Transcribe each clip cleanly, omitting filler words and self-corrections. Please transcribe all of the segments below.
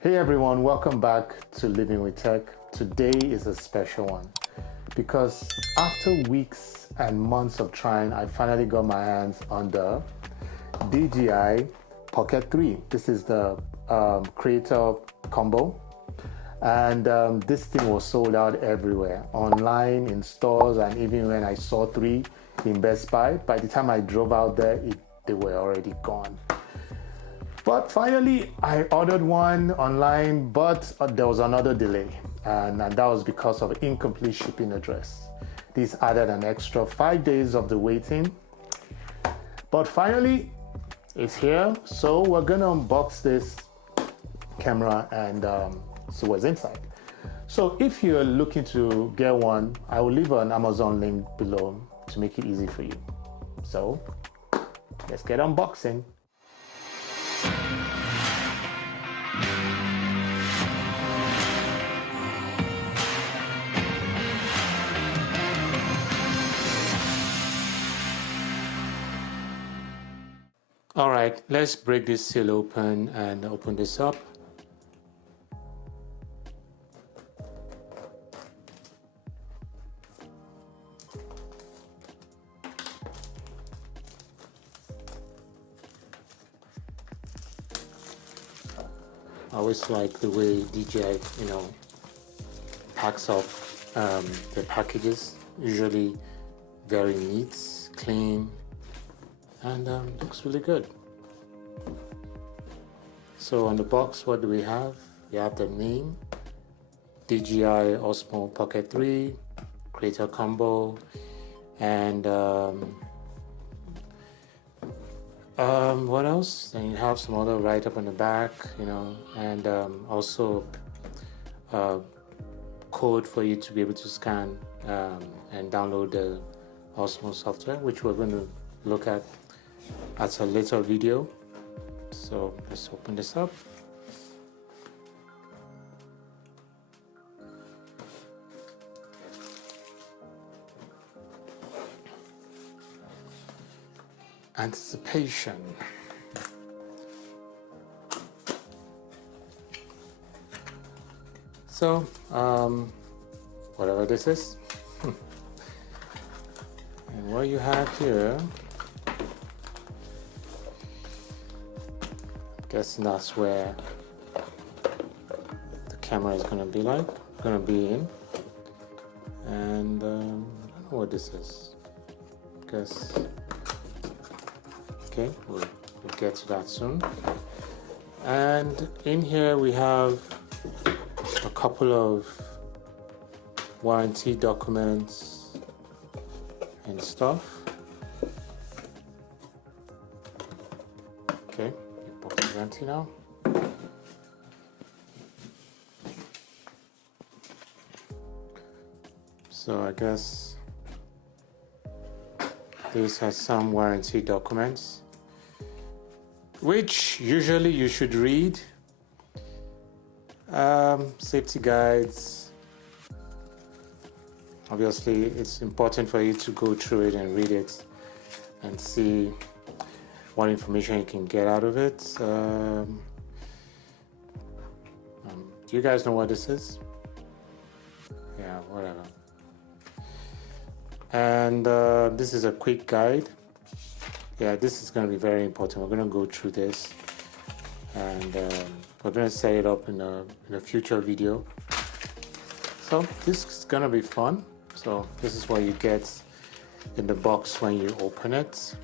Hey everyone, welcome back to Living with Tech. Today is a special one because after weeks and months of trying, I finally got my hands on the DJI Pocket 3. This is the creator combo, and this thing was sold out everywhere, online, in stores, and even when I saw 3 in Best Buy, by the time I drove out there, they were already gone. But finally, I ordered one online, but there was another delay, and that was because of incomplete shipping address. This added an extra 5 days of the waiting. But finally, it's here, so we're gonna unbox this camera and see what's inside. So if you're looking to get one, I will leave an Amazon link below to make it easy for you. So let's get unboxing. All right, let's break this seal open and open this up. I always like the way DJI, packs up the packages. Usually very neat, clean, and looks really good. So on the box, what do we have? We have the name, DJI Osmo Pocket 3, Creator Combo, and what else? Then you have some other write-up on the back, and also code for you to be able to scan and download the Osmo software, which we're going to look at a later video. So let's open this up. Anticipation. So, whatever this is, and what you have here, I'm guessing that's where the camera is going to be in, and I don't know what this is. Guess. Okay, we'll get to that soon. And in here we have a couple of warranty documents and stuff. Okay, box is empty now. So I guess this has some warranty documents, which usually you should read. Safety guides. Obviously, it's important for you to go through it and read it and see what information you can get out of it. Do you guys know what this is? Yeah, whatever. And this is a quick guide. Yeah, this is going to be very important. We're going to go through this, and we're going to set it up in a future video. So this is going to be fun. So this is what you get in the box when you open it.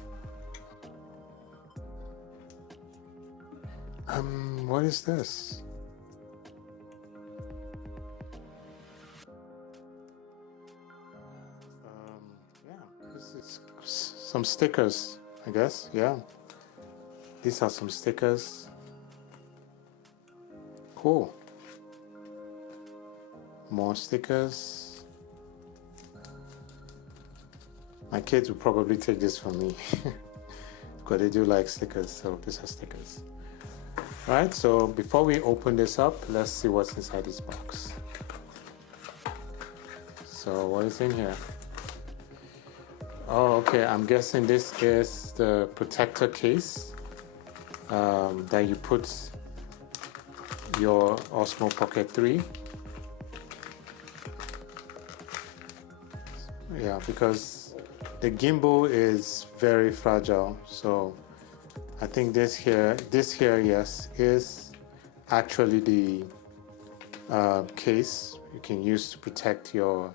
What is this? Yeah, this is some stickers, I guess. Yeah, these are some stickers. Cool. More stickers. My kids will probably take this from me because they do like stickers. So these are stickers. All right, so before we open this up, let's see what's inside this box. So what is in here? Oh, okay, I'm guessing this is the protector case that you your Osmo Pocket 3. Yeah, because the gimbal is very fragile, so I think this here, yes, is actually the case you can use to protect your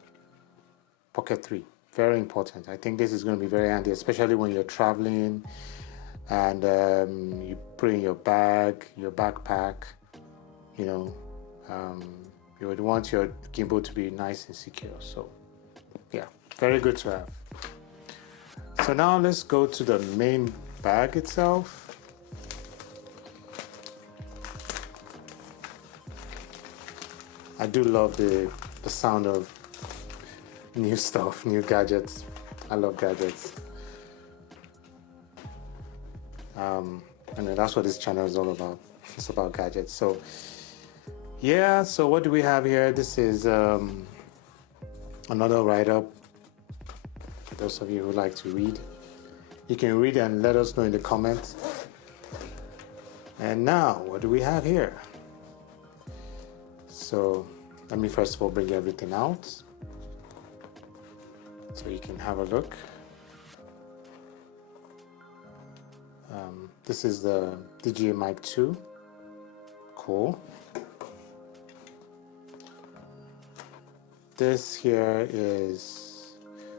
Pocket 3. Very important. I think this is going to be very handy, especially when you're traveling and you put in your bag, your backpack, you know, you would want your gimbal to be nice and secure. So yeah, very good to have. So now let's go to the main bag itself. I do love the sound of new stuff, new gadgets. I love gadgets. And that's what this channel is all about. It's about gadgets. So yeah, so what do we have here? This is another write-up. For those of you who like to read, you can read and let us know in the comments. And now, what do we have here? So let me first of all bring everything out so you can have a look. This is the DJI Mic 2. Cool. This here is,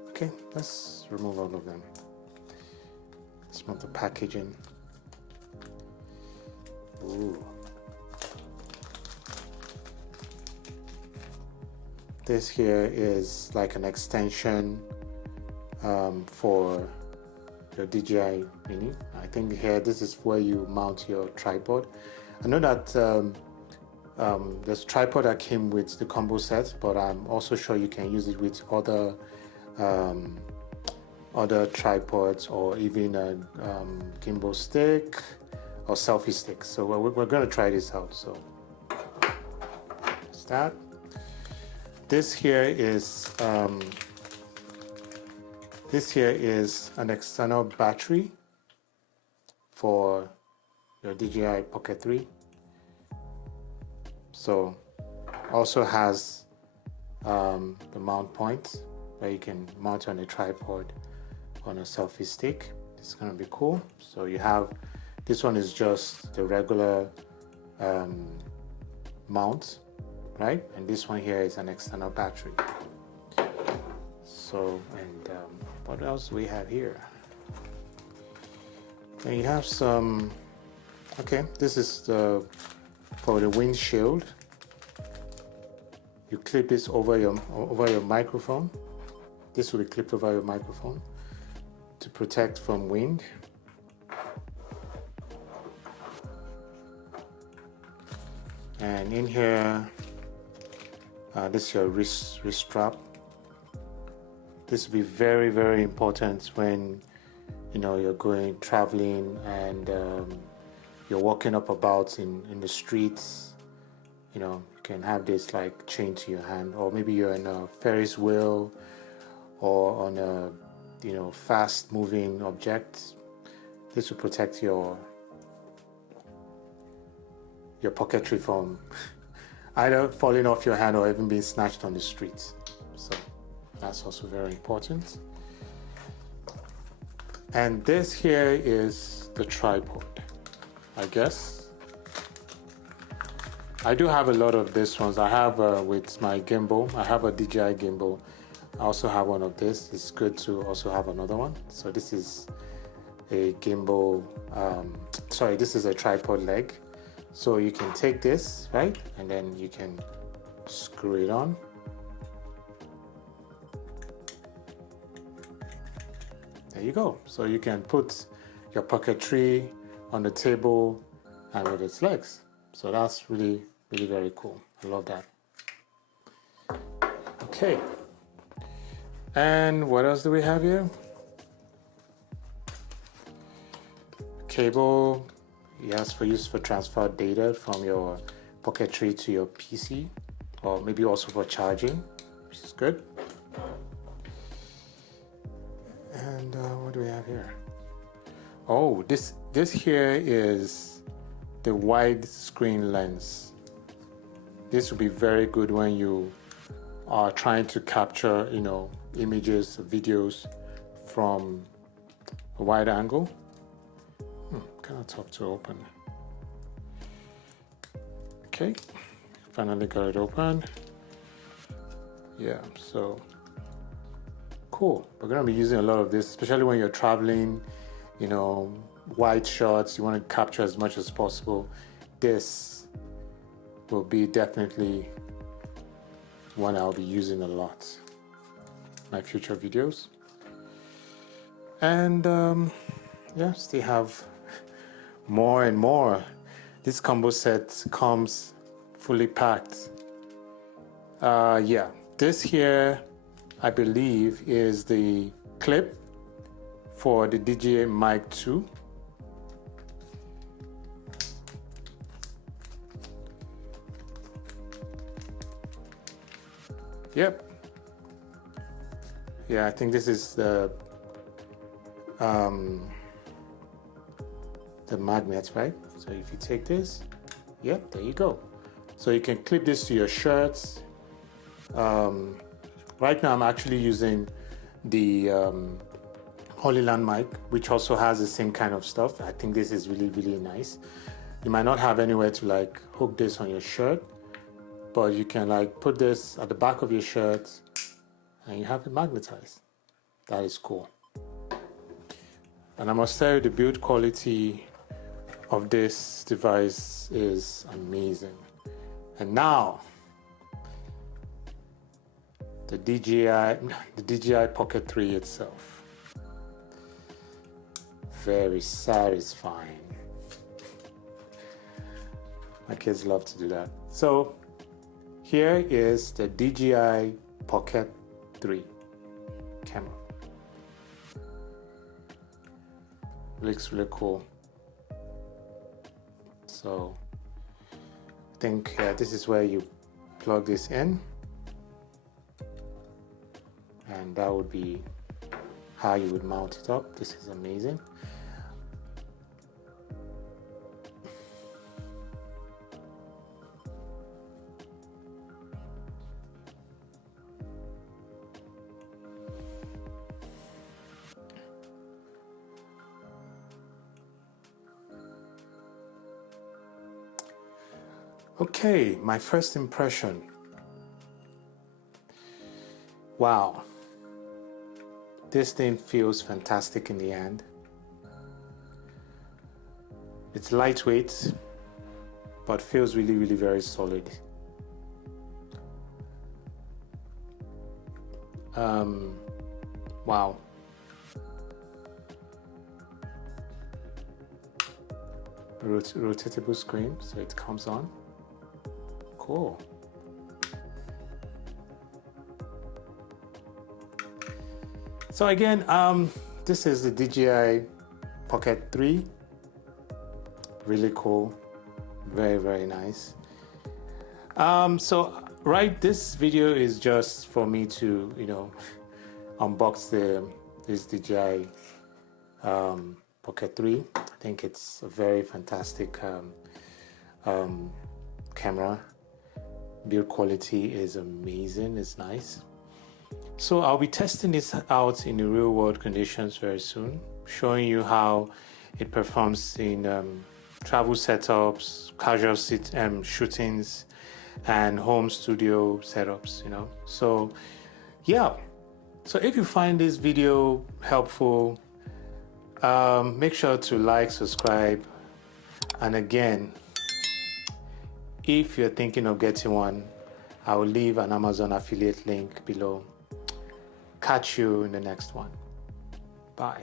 okay, let's remove all of them. Let's move the packaging. Ooh. This here is like an extension for your DJI Mini. I think here this is where you mount your tripod. I know that there's a tripod that came with the combo set, but I'm also sure you can use it with other tripods, or even a gimbal stick or selfie stick. So we're going to try this out. So that's that. This here is an external battery for your DJI Pocket 3. So also has the mount point where you can mount on a tripod on a selfie stick. It's gonna be cool. So you have, this one is just the regular mount, right? And this one here is an external battery. So, and what else do we have here? And you have some, okay, this is for the windshield. You clip this over your microphone. This will be clipped over your microphone to protect from wind. And in here, this is your wrist strap. This will be very, very important when you're going traveling and you're walking up about in the streets. You can have this like chained to your hand, or maybe you're in a Ferris wheel or on a fast moving object. This will protect your Pocket 3 from either falling off your hand or even being snatched on the streets. So that's also very important. And this here is the tripod, I guess. I do have a lot of these ones. I have with my gimbal, I have a DJI gimbal. I also have one of this. It's good to also have another one. So this is a gimbal, this is a tripod leg. So you can take this, right? And then you can screw it on. There you go. So you can put your Pocket 3 on the table and with its legs. So that's really, really very cool. I love that. Okay. And what else do we have here? Cable. Yes, for use for transfer data from your Pocket 3 to your PC, or maybe also for charging, which is good. And what do we have here? Oh, this here is the wide screen lens. This will be very good when you are trying to capture, images, videos from a wide angle. Kind of tough to open. Okay, finally got it open. Yeah, so cool. We're going to be using a lot of this, especially when you're traveling, wide shots, you want to capture as much as possible. This will be definitely one I'll be using a lot in my future videos. And still have more and more. This combo set comes fully packed. This here I believe is the clip for the DJI Mic 2. Yep. Yeah, I think this is the magnet, right? So if you take this, yep, there you go. So you can clip this to your shirts. Right now I'm actually using the Holy Land mic, which also has the same kind of stuff. I think this is really, really nice. You might not have anywhere to hook this on your shirt, but you can put this at the back of your shirt and you have it magnetized. That is cool. And I must tell you, the build quality of this device is amazing. And now the DJI Pocket 3 itself. Very satisfying. My kids love to do that. So here is the DJI Pocket 3 camera. Looks really cool. So I think this is where you plug this in, and that would be how you would mount it up. This is amazing. Okay, my first impression. Wow, this thing feels fantastic in the hand. It's lightweight, but feels really, really very solid. Wow. Rotatable screen, so it comes on. Cool. So again, this is the DJI Pocket 3. Really cool. Very, very nice. This video is just for me to, unbox this DJI Pocket 3. I think it's a very fantastic camera. Build quality is amazing. It's nice. So I'll be testing this out in the real world conditions very soon, showing you how it performs in travel setups, casual shootings, and home studio setups, So yeah. So if you find this video helpful, make sure to like, subscribe, and again, if you're thinking of getting one, I will leave an Amazon affiliate link below. Catch you in the next one. Bye.